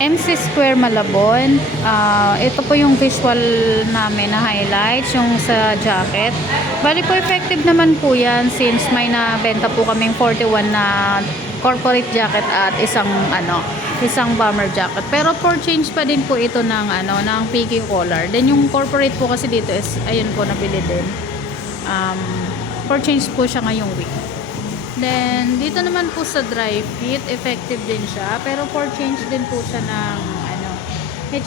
MC Square Malabon. Ito po yung visual namin na highlights, yung sa jacket. Bali po effective naman po yan since may nabenta po kaming 41 na corporate jacket at isang bomber jacket. Pero for change pa din po ito ng piki collar. Then yung corporate po kasi dito is ayun po nabili din. For change po siya ngayong week. Then, dito naman po sa dry fit, effective din siya. Pero for change din po siya ng,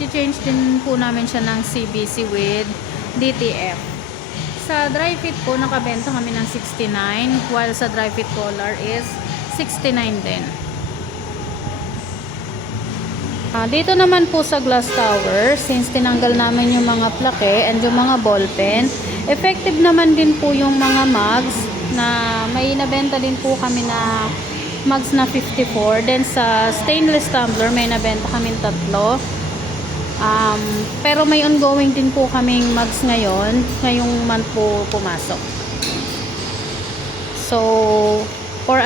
change din po namin siya ng CBC with DTF. Sa dry fit po, nakabenta kami ng 69, while sa dry fit collar is 69 din. Dito naman po sa glass tower, since tinanggal namin yung mga plake and yung mga ballpen, effective naman din po yung mga mugs na may nabenta din po kami na mugs na 54. Then sa stainless tumbler may nabenta kami 3. Pero may ongoing din po kaming mugs ngayong month po pumasok. So for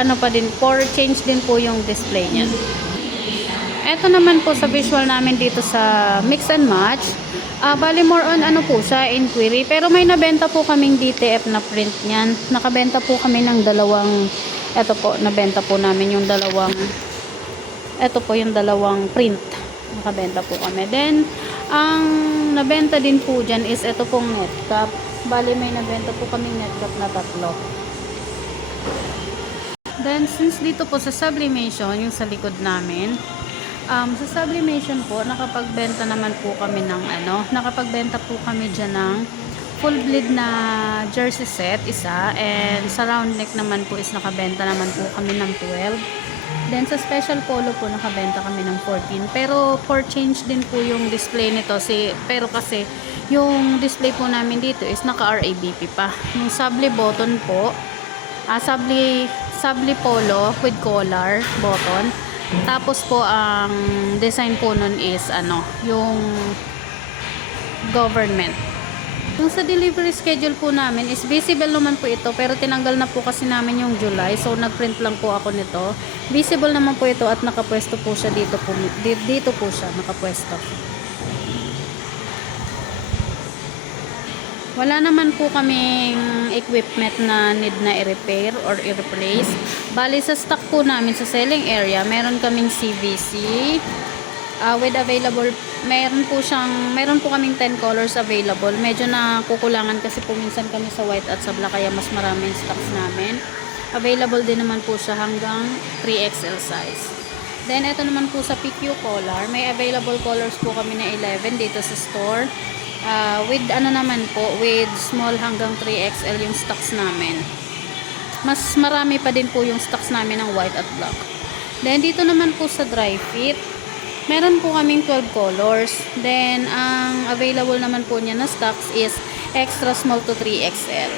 change din po yung display niya. Ito naman po sa visual namin dito sa mix and match. Bali more on po siya, inquiry. Pero may nabenta po kaming DTF na print niyan. Nakabenta po kami ng nabenta po namin yung dalawang print. Nakabenta po kami. Then, ang nabenta din po dyan is ito pong net cap. Bali may nabenta po kaming net cap na 3. Then, since dito po sa sublimation, yung sa likod namin, sa sublimation po, nakapagbenta naman po kami nakapagbenta po kami dyan ng full bleed na jersey set, isa, and sa round neck naman po is nakabenta naman po kami ng 12. Then sa special polo po, nakabenta kami ng 14. Pero for change din po yung display nito, pero kasi yung display po namin dito is naka RABP pa. Yung subli button po, subli polo with collar button. Tapos po ang design po nun is yung government. Yung sa delivery schedule po namin is visible naman po ito, pero tinanggal na po kasi namin yung July, so nagprint lang po ako nito. Visible naman po ito at nakapwesto po siya dito po siya nakapwesto. Wala naman po kaming equipment na need na i-repair or i-replace. Bali sa stock po namin sa selling area, meron kaming CVC with available, meron po kaming 10 colors available. Medyo nakukulangan kasi po minsan kami sa white at sa black, kaya mas maraming stocks namin. Available din naman po siya hanggang 3XL size. Then ito naman po sa PQ collar, may available colors po kami na 11 dito sa store. With with small hanggang 3XL yung stocks namin. Mas marami pa din po yung stocks namin ng white at black. Then dito naman po sa dry fit, meron po kaming 12 colors. Then ang available naman po niya na stocks is extra small to 3XL.